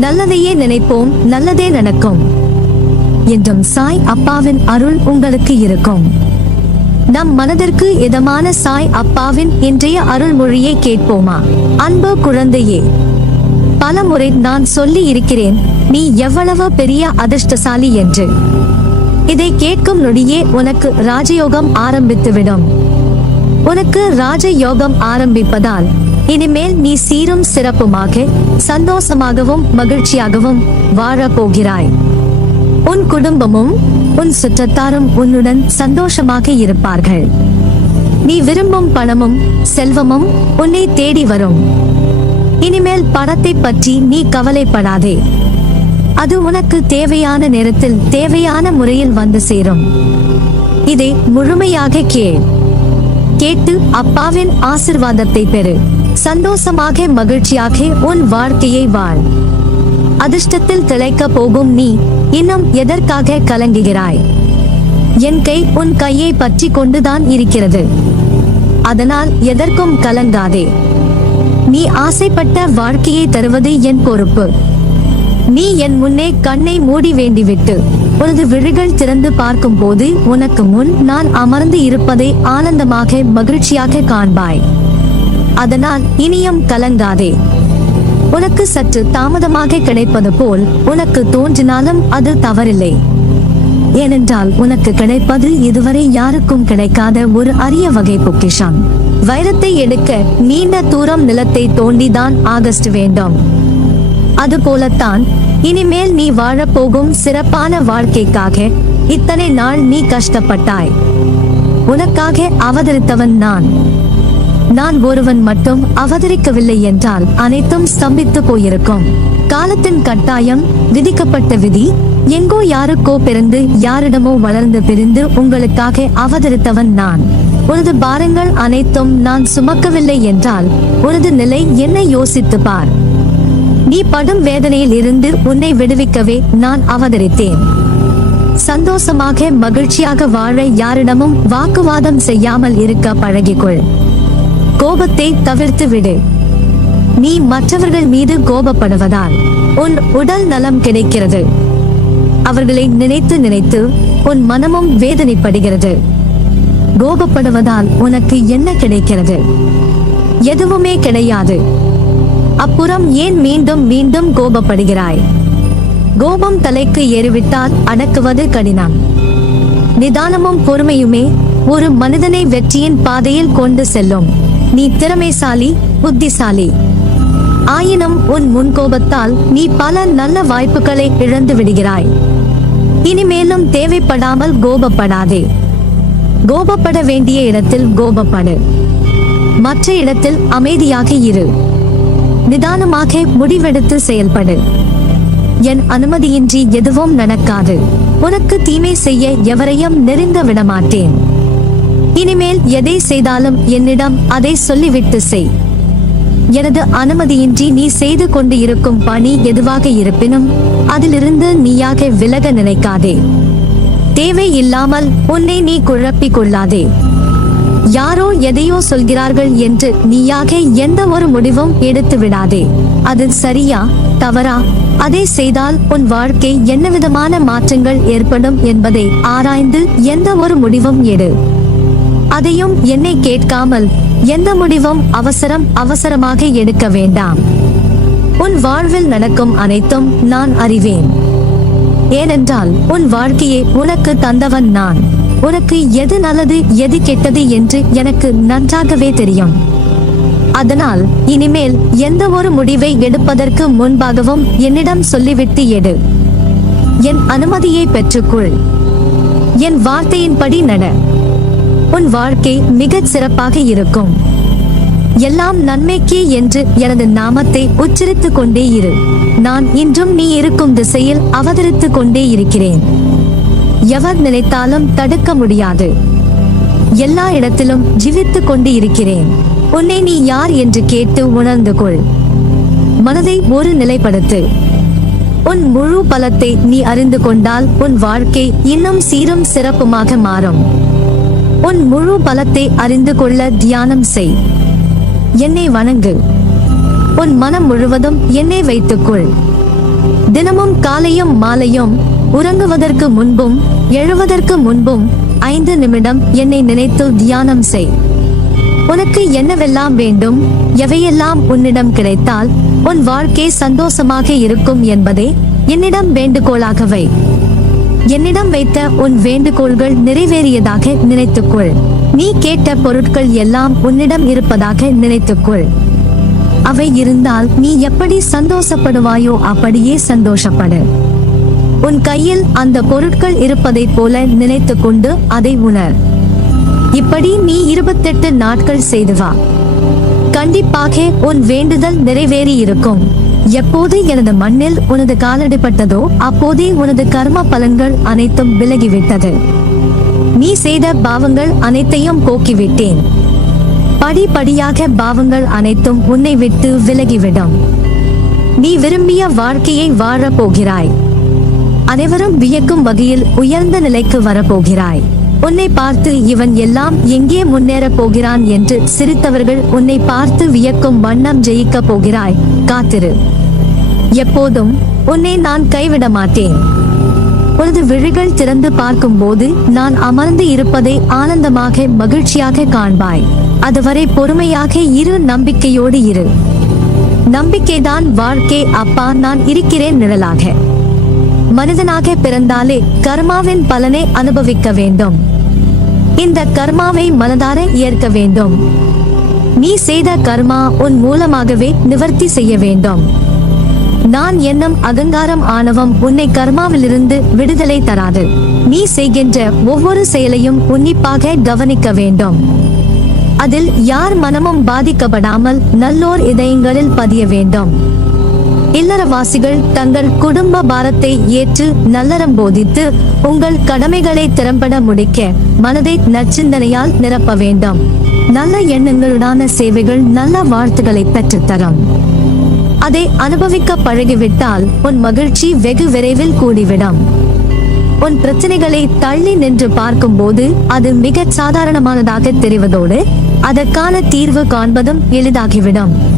நல்லதையே நினைப்போம் நல்லதே நடக்கும். என்றும் சாய் அப்பாவின் அருள் உங்களுக்கு இருக்கும். நம் மனதிற்கு இதமான சாய் அப்பாவின் இன்றைய அருள்மொழியை கேட்போமா? அன்பு குழந்தையே பல முறை நான் சொல்லி இருக்கிறேன் நீ எவ்வளவு பெரிய அதிர்ஷ்டசாலி என்று. இதை கேட்கும் நொடியே உனக்கு ராஜயோகம் ஆரம்பித்துவிடும். உனக்கு ராஜயோகம் ஆரம்பிப்பதால் இனிமேல் நீ சீரும் சிறப்புமாக சந்தோஷமாகவும் மகிழ்ச்சியாகவும் வாழப் போகிறாய் உன் குடும்பமும் உன் சுற்றத்தாரும் உன்னுடன் சந்தோஷமாக இருப்பார்கள். நீ விரும்பும் பணமும் செல்வமும் உன்னை தேடி வரும். இனிமேல் பணத்தை பற்றி நீ கவலைப்படாதே. அது உனக்கு தேவையான நேரத்தில் தேவையான முறையில் வந்து சேரும். இதை முழுமையாக கேள். கேட்டு அப்பாவின் ஆசிர்வாதத்தை பெறு. சந்தோஷமாக மகிழ்ச்சியாக உன் வாழ்க்கையை வாழ். அதிர்ஷ்டத்தில் திளைக்க போகும் நீ இன்னும் எதற்காக கலங்குகிறாய்? என் கை உன் கையை பற்றி கொண்டுதான் இருக்கிறது. அதனால் எதற்கும் கலங்காதே. நீ ஆசைப்பட்ட வாழ்க்கையை தருவது என் பொறுப்பு. நீ என் முன்னே கண்ணை மூடி வேண்டிவிட்டு உனது விழிகள் திறந்து பார்க்கும் போது உனக்கு முன் நான் அமர்ந்து இருப்பதை ஆனந்தமாக மகிழ்ச்சியாக காண்பாய். அதனால் இனியும் கலங்காதே. உனக்கு சற்று தாமதமாக கிடைப்பது போல் உனக்கு தோன்றினாலும் அது தவறில்லை. ஏனென்றால் உனக்கு கிடைப்பது இதுவரை யாருக்கும் கிடைக்காத ஒரு அரிய வகை பொக்கிஷம். வைரத்தை எடுக்க நீண்ட தூரம் நிலத்தை தோண்டிதான் ஆகஸ்ட் வேண்டும். அதுபோலத்தான் இனிமேல் நீ வாழப்போகும் சிறப்பான வாழ்க்கைக்காக இத்தனை நாள் நீ கஷ்டப்பட்டாய். உனக்காக அவதரித்தவன் நான். நான் ஒருவன் மட்டும் அவதரிக்கவில்லை என்றால் அனைத்தும் ஸ்தம்பித்து போயிருக்கும். காலத்தின் கட்டாயம் விதிக்கப்பட்ட விதி எங்கோ யாருக்கோ பிறந்து யாரிடமோ வளர்ந்து பிரிந்து உங்களுக்காக அவதரித்தவன் நான். உனது பாரங்கள் அனைத்தும் நான் சுமக்கவில்லை என்றால் உனது நிலை என்ன யோசித்து பார். நீ படும் வேதனையில் இருந்து உன்னை விடுவிக்கவே நான் அவதரித்தேன். சந்தோஷமாக மகிழ்ச்சியாக வாழ யாரிடமும் வாக்குவாதம் செய்யாமல் இருக்க பழகிக்கொள். கோபத்தை தவிர்த்து விடு. நீ மற்றவர்கள் மீது கோபப்படுவதால் உன் உடல் நலம் கிடைக்கிறது. அவர்களை நினைத்து நினைத்து உன் மனமும் வேதனைப்படுகிறது. கோபப்படுவதால் உனக்கு என்ன கிடைக்கிறது? எதுவுமே கிடையாது. அப்புறம் ஏன் மீண்டும் மீண்டும் கோபப்படுகிறாய்? கோபம் தலைக்கு ஏறிவிட்டால் அடக்குவது கடினம். நிதானமும் பொறுமையுமே ஒரு மனிதனை வெற்றியின் பாதையில் கொண்டு செல்லும். நீ திறமைசாலி புத்திசாலி. ஆயினும் உன் முன்கோபத்தால் நீ பல நல்ல வாய்ப்புகளை இழந்து விடுகிறாய். இனிமேலும் தேவைப்படாமல் கோபப்படாதே. கோபப்பட வேண்டிய இடத்தில் கோபப்படு. மற்ற இடத்தில் அமைதியாக இரு. நிதானமாக முடிவெடுத்து செயல்படு. என் அனுமதியின்றி எதுவும் நடக்காது. உனக்கு தீமை செய்ய எவரையும் நெருங்க விடமாட்டேன். இனிமேல் எதை செய்தாலும் என்னிடம் அதை சொல்லிவிட்டு செய். எனது அனுமதியின்றி நீ செய்து கொண்டு இருக்கும் பணி எதுவாக இருப்பினும் அதிலிருந்து நீயாக விலக நினைக்காதே. தேவை இல்லாமல் உன்னை நீ குழப்பிக் கொள்ளாதே. யாரோ எதையோ சொல்கிறார்கள் என்று நீயாக எந்த ஒரு முடிவும் எடுத்து விடாதே. அது சரியா தவறா? அதை செய்தால் உன் வாழ்க்கை என்ன விதமான மாற்றங்கள் ஏற்படும் என்பதை ஆராய்ந்து எந்த ஒரு முடிவும் எடு. அதையும் என்னை கேட்காமல் எந்த முடிவும் அவசரம் அவசரமாக எடுக்க வேண்டாம். உன் வாழ்வில் நடக்கும் அனைத்தும் நான் அறிவேன். ஏனென்றால் உன் வாழ்க்கையை உனக்கு தந்தவன் நான். உனக்கு எது நல்லது எது கெட்டது என்று எனக்கு நன்றாகவே தெரியும். அதனால் இனிமேல் எந்த ஒரு முடிவை எடுப்பதற்கு முன்பாகவும் என்னிடம் சொல்லிவிட்டு எடு. என் அனுமதியை பெற்றுக்கொள். என் வார்த்தையின்படி நட. உன் வாழ்க்கை மிகச் சிறப்பாக இருக்கும். எல்லாம் நன்மைக்கே என்று எனது நாமத்தை உச்சரித்து கொண்டே இரு. நான் இன்றும் நீ இருக்கும் திசையில் அவதரித்து கொண்டே இருக்கிறேன். எவர் நினைத்தாலும் தடுக்க முடியாது. எல்லா இடத்திலும் ஜீவித்து கொண்டு இருக்கிறேன். உன்னை நீ யார் என்று கேட்டு உணர்ந்து கொள். மனதை ஒரு நிலைப்படுத்து. உன் முழு பலத்தை நீ அறிந்து கொண்டால் உன் வாழ்க்கை இன்னும் சீரும் சிறப்புமாக மாறும். உன் முழு பலத்தை அறிந்து கொள்ள தியானம் செய். என்னை வணங்கு. உன் மனம் முழுவதும் என்னை வைத்துக்கொள். தினமும் காலையும் மாலையும் உறங்குவதற்கு முன்பும் எழுவதற்கு முன்பும் ஐந்து நிமிடம் என்னை நினைத்து தியானம் செய். உனக்கு என்னவெல்லாம் வேண்டும்? எவையெல்லாம் உன்னிடம் கிடைத்தால் உன் வாழ்க்கை சந்தோஷமாக இருக்கும் என்பதே என்னிடம் வேண்டுகோளாகவை என்னிடம் வைத்த உன் வேண்டுகோள்கள் நிறைவேறியதாக நினைத்துக்கொள். நீ கேட்ட பொருட்கள் எல்லாம் உன்னிடம் இருப்பதாக நினைத்துக்கொள். அவை இருந்தால் நீ எப்படி சந்தோஷப்படுவாயோ அப்படியே சந்தோஷப்படு. உன் கையில் அந்த பொருட்கள் இருப்பதைப் போல நினைத்து கொண்டு அதை உணர். இப்படி நீ இருபத்தெட்டு நாட்கள் செய்து வா. கண்டிப்பாக உன் வேண்டுதல் நிறைவேறி இருக்கும் எப்போது எனது மண்ணில் உனது காலடிப்பட்டதோ அப்போதே உனது கர்ம பலன்கள் அனைத்தும் விலகிவிட்டது. நீ செய்த பாவங்கள் அனைத்தையும் போக்கிவிட்டேன். படிப்படியாக பாவங்கள் அனைத்தும் உன்னை விட்டு விலகிவிடும். நீ விரும்பிய வாழ்க்கையை வாழப் போகிறாய். அனைவரும் வியக்கும் வகையில் உயர்ந்த நிலைக்கு வரப்போகிறாய் உன்னை பார்த்து இவன் எல்லாம் எங்கே முன்னேறப் போகிறான் என்று சிரித்தவர்கள் உன்னை பார்த்து வியக்கும் வண்ணம் ஜெயிக்கப் போகிறாய். காத்திரு. எப்போதும் உன்னை நான் கைவிட மாட்டேன். உனது விழிகள் திறந்து பார்க்கும்போது நான் அமர்ந்து இருப்பதை ஆனந்தமாக மகிழ்ச்சியாக காண்பாய். அதுவரை பொறுமையாக இரு நம்பிக்கையோடு இரு. நம்பிக்கைதான் வாழ்க்கை அப்பா நான் இருக்கிறேன் நிழலாக. மனிதனாக பிறந்தாலே கர்மாவின் பலனை அனுபவிக்க வேண்டும். இந்த கர்மாவை மனதார ஏற்க வேண்டும். நீ செய்த கர்மா உன் மூலமாகவே நிவர்த்தி செய்ய வேண்டும். நான் என்னும் அகங்காரம் ஆணவம் உன்னை கர்மாவிலிருந்து விடுதலை தராது. நீ செய்கின்ற ஒவ்வொரு செயலையும் உன்னிப்பாக கவனிக்க வேண்டும். அதில் யார் மனமும் பாதிக்கப்படாமல் நல்லோர் இதயங்களில் பதிய வேண்டும். இல்லறவாசிகள் தங்கள் குடும்ப பாரத்தை ஏற்று நல்லறம் போதித்து உங்கள் கடமைகளை திறம்பட முடிக்க மனதை நற்சிந்தனையால் நிரப்ப வேண்டும். நல்ல எண்ணங்களுடான சேவைகள் நல்ல வாழ்த்துக்களை பெற்றுத்தரும். அதை அனுபவிக்க பழகிவிட்டால் உன் மகிழ்ச்சி வெகு விரைவில் கூடிவிடும். உன் பிரச்சனைகளை தள்ளி நின்று பார்க்கும்போது அது மிக சாதாரணமானதாக தெரிவதோடு அதற்கான தீர்வு காண்பதும் எளிதாகிவிடும்.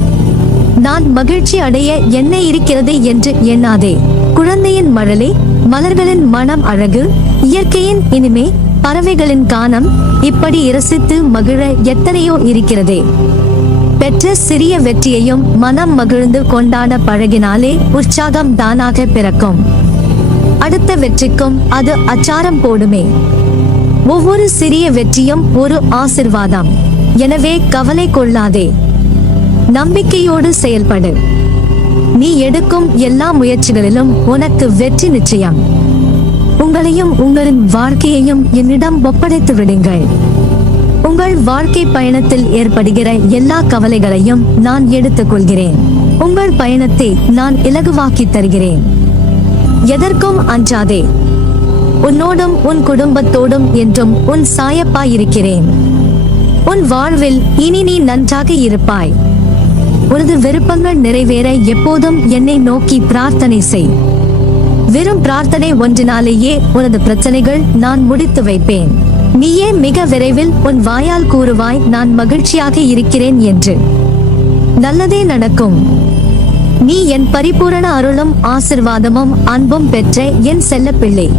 நான் மகிழ்ச்சி அடைய என்ன இருக்கிறது என்று எண்ணாதே. குழந்தையின் மழலை மலர்களின் மனம் அழகு இயற்கையின் இனிமே பறவைகளின் கானம் இப்படி இரசித்து மகிழ எத்தனையோ இருக்கிறதே. பெற்ற சிறிய வெற்றியையும் மனம் மகிழ்ந்து கொண்டாட பழகினாலே உற்சாகம் தானாக பிறக்கும். அடுத்த வெற்றிக்கும் அது அச்சாரம் போடுமே. ஒவ்வொரு சிறிய வெற்றியும் ஒரு ஆசிர்வாதம். எனவே கவலை கொள்ளாதே. நம்பிக்கையோடு செயல்படு. நீ எடுக்கும் எல்லா முயற்சிகளிலும் உனக்கு வெற்றி நிச்சயம். உங்களையும் உங்களின் வாழ்க்கையையும் என்னிடம் ஒப்படைத்து விடுங்கள். உங்கள் வாழ்க்கை பயணத்தில் ஏற்படுகிற எல்லா கவலைகளையும் நான் எடுத்துக்கொள்கிறேன். உங்கள் பயணத்தை நான் இலகுவாக்கி தருகிறேன். எதற்கும் அஞ்சாதே. உன்னோடும் உன் குடும்பத்தோடும் என்றும் உன் சாயப்பாயிருக்கிறேன். உன் வாழ்வில் இனி நீ நன்றாக இருப்பாய். உனது விருப்பங்கள் நிறைவேற எப்போதும் என்னை நோக்கி பிரார்த்தனை செய். வெறும் பிரார்த்தனை ஒன்றினாலேயே உனது பிரச்சனைகள் நான் முடித்து வைப்பேன். நீயே மிக விரைவில் உன் வாயால் கூறுவாய் நான் மகிழ்ச்சியாக இருக்கிறேன் என்று. நல்லதே நடக்கும். நீ என் பரிபூரண அருளும் ஆசிர்வாதமும் அன்பும் பெற்ற என் செல்ல பிள்ளை